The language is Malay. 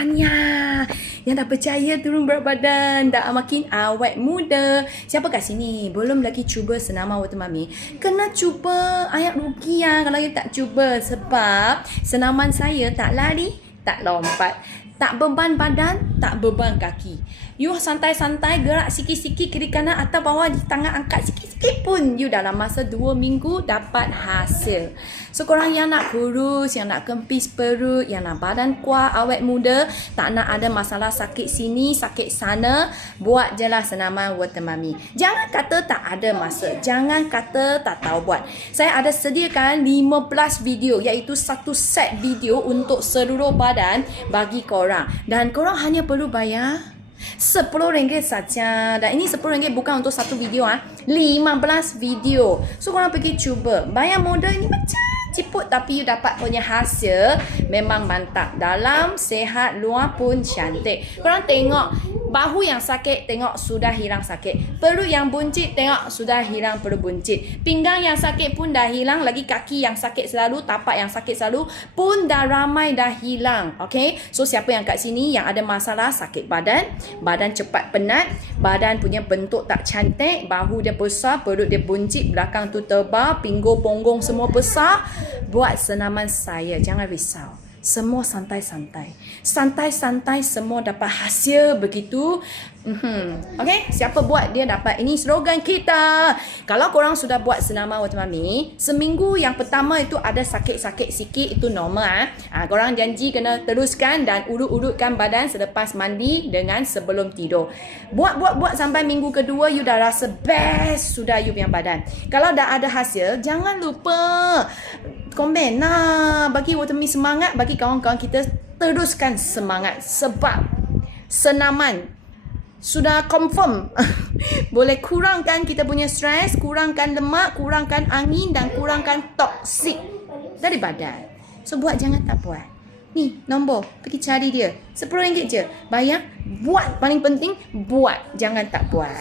Tahniah. Yang dah percaya turun berat badan, dah makin awet muda. Siapa kat sini belum lagi cuba senaman Water Mummy? Kena cuba. Ayat rugi kalau you tak cuba. Sebab senaman saya tak lari, tak lompat, tak beban badan, tak beban kaki. You santai-santai gerak sikit-sikit kiri kanan atas bawah, tangan angkat sikit-sikit pun you dalam masa 2 minggu dapat hasil. So korang yang nak kurus, yang nak kempis perut, yang nak badan kuat, awet muda, tak nak ada masalah sakit sini, sakit sana, buat je lah senaman Water Mummy. Jangan kata tak ada masa, jangan kata tak tahu buat. Saya ada sediakan 15 video, iaitu satu set video untuk seluruh badan bagi korang. Dan korang hanya perlu bayar RM10 saja. Dan ini RM10 bukan untuk satu video 15 video. So korang pergi cuba. Bayar modal ni macam ciput, tapi you dapat punya hasil memang mantap. Dalam sehat, luar pun cantik. Korang tengok bahu yang sakit, tengok sudah hilang sakit. Perut yang buncit, tengok sudah hilang perut buncit. Pinggang yang sakit pun dah hilang. Lagi kaki yang sakit selalu, tapak yang sakit selalu pun dah ramai dah hilang. Okay, so siapa yang kat sini yang ada masalah sakit badan, badan cepat penat, badan punya bentuk tak cantik, bahu dia besar, perut dia buncit, belakang tu tebal, pinggul punggung semua besar, buat senaman saya. Jangan risau. Semua santai-santai. Santai-santai semua dapat hasil begitu. Okay, siapa buat dia dapat. Ini slogan kita. Kalau korang sudah buat senaman Water Mummy, seminggu yang pertama itu ada sakit-sakit sikit, itu normal. Korang janji kena teruskan dan urut-urutkan badan selepas mandi dengan sebelum tidur. Buat sampai minggu kedua you dah rasa best sudah you punya badan. Kalau dah ada hasil, jangan lupa komen bagi Water Mummy semangat, bagi kawan-kawan kita teruskan semangat. Sebab senaman sudah confirm boleh kurangkan kita punya stres, kurangkan lemak, kurangkan angin dan kurangkan toksik dari badan. So buat, jangan tak buat. Ni nombor, pergi cari dia. RM10 je. Bayar, buat. Paling penting buat, jangan tak buat.